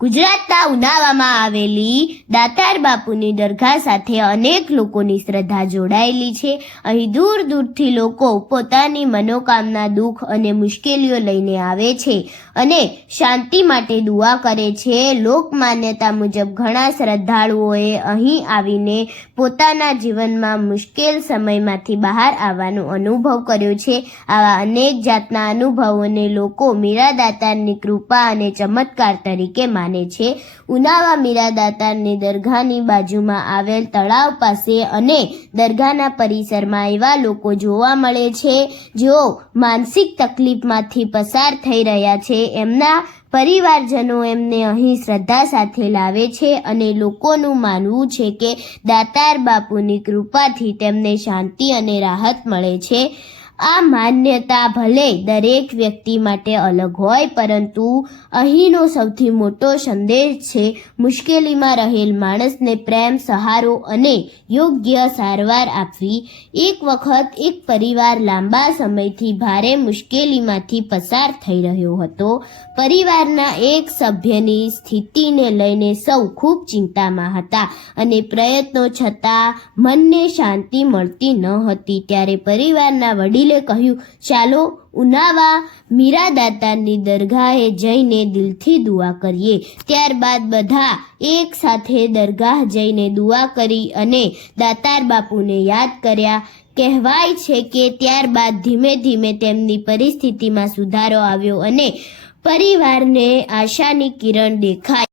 ગુજરાતના ઉનાવામાં આવેલી દાતાર બાપુની દરગાહ સાથે અનેક લોકોની શ્રદ્ધા જોડાયેલી છે. અહીં દૂર દૂરથી લોકો પોતાની મનોકામના, દુઃખ અને મુશ્કેલીઓ લઈને આવે છે અને શાંતિ માટે દુઆ કરે છે. લોકમાન્યતા મુજબ ઘણા શ્રદ્ધાળુઓએ અહીં આવીને પોતાના જીવનમાં મુશ્કેલ સમયમાંથી બહાર આવવાનો અનુભવ કર્યો છે. આવા અનેક જાતના અનુભવોને લોકો મીરા દાતારની કૃપા અને ચમત્કાર તરીકે માને છે. ઉનાવા મીરા દાતારની દરગાહની બાજુમાં આવેલ તળાવ પાસે અને દરગાહના પરિસરમાં એવા લોકો જોવા મળે છે જેઓ માનસિક તકલીફમાંથી પસાર થઈ રહ્યા છે. એમના પરિવારજનો એમને અહીં શ્રદ્ધા સાથે લાવે છે અને લોકોનું માનવું છે કે દાતાર બાપુની કૃપાથી તેમને શાંતિ અને રાહત મળે છે. આ માન્યતા ભલે દરેક વ્યક્તિ માટે અલગ હોય, પરંતુ અહીંનો સૌથી મોટો સંદેશ છે મુશ્કેલીમાં રહેલ માણસને પ્રેમ, સહારો અને યોગ્ય સારવાર આપવી. એક વખત એક પરિવાર લાંબા સમયથી ભારે મુશ્કેલીમાંથી પસાર થઈ રહ્યો હતો. પરિવારના એક સભ્યની સ્થિતિને લઈને સૌ ખૂબ ચિંતામાં હતા અને પ્રયત્નો છતાં મનને શાંતિ મળતી ન હતી. ત્યારે પરિવારના વડીલે કહ્યું, ચાલો ઉનાવા મીરા દાતારની દરગાહે જઈને દિલથી દુઆ કરીએ. ત્યારબાદ બધા એક સાથે દરગાહ જઈને દુઆ કરી અને દાતાર બાપુને યાદ કર્યા. કહેવાય છે કે ત્યારબાદ ધીમે ધીમે તેમની પરિસ્થિતિમાં સુધારો આવ્યો અને પરિવારને આશાની કિરણ દેખાઈ.